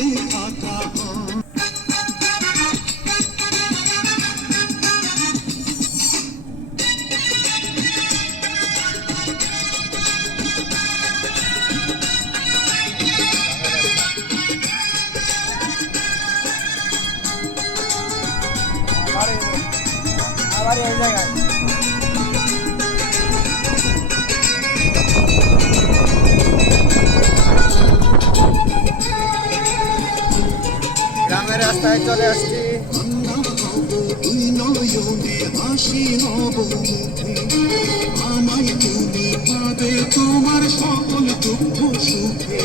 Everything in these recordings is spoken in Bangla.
বেঁচে থাকা হয়। আবার এই জায়গায় গ্রামের রাস্তায় চলে আসছি। তুই নয়নে হাসি হব মুখে, আমায় তুমি পাবে তোমার সকল দুঃখ সুখে।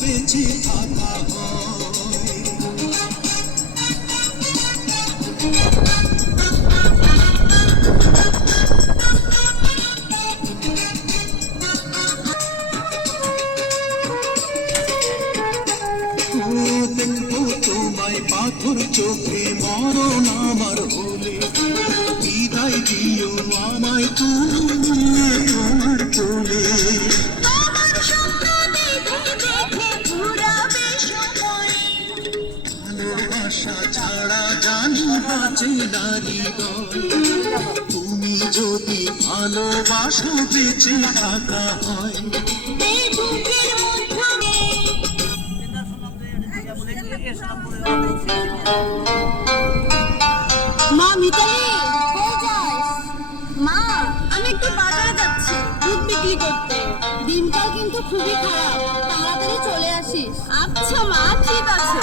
বেঁচে থাকা দেখবো তোমায় পাথর চোখে মরণ আমার হলে, বিদায় দিও আমায় তুমি তোমার কোলে। ভালোবাসা ছাড়া জানি বাঁচে নারী তুমি যদি ভালোবাসো বেঁচে থাকা হয়। মা মিতালি কই যাস? মা আমি একটু বাজারে যাচ্ছি দুধ বিক্রি করতে, দিনকাল কিন্তু খুবই খারাপ, তাড়াতাড়ি চলে আসিস। আচ্ছা মা ঠিক আছে।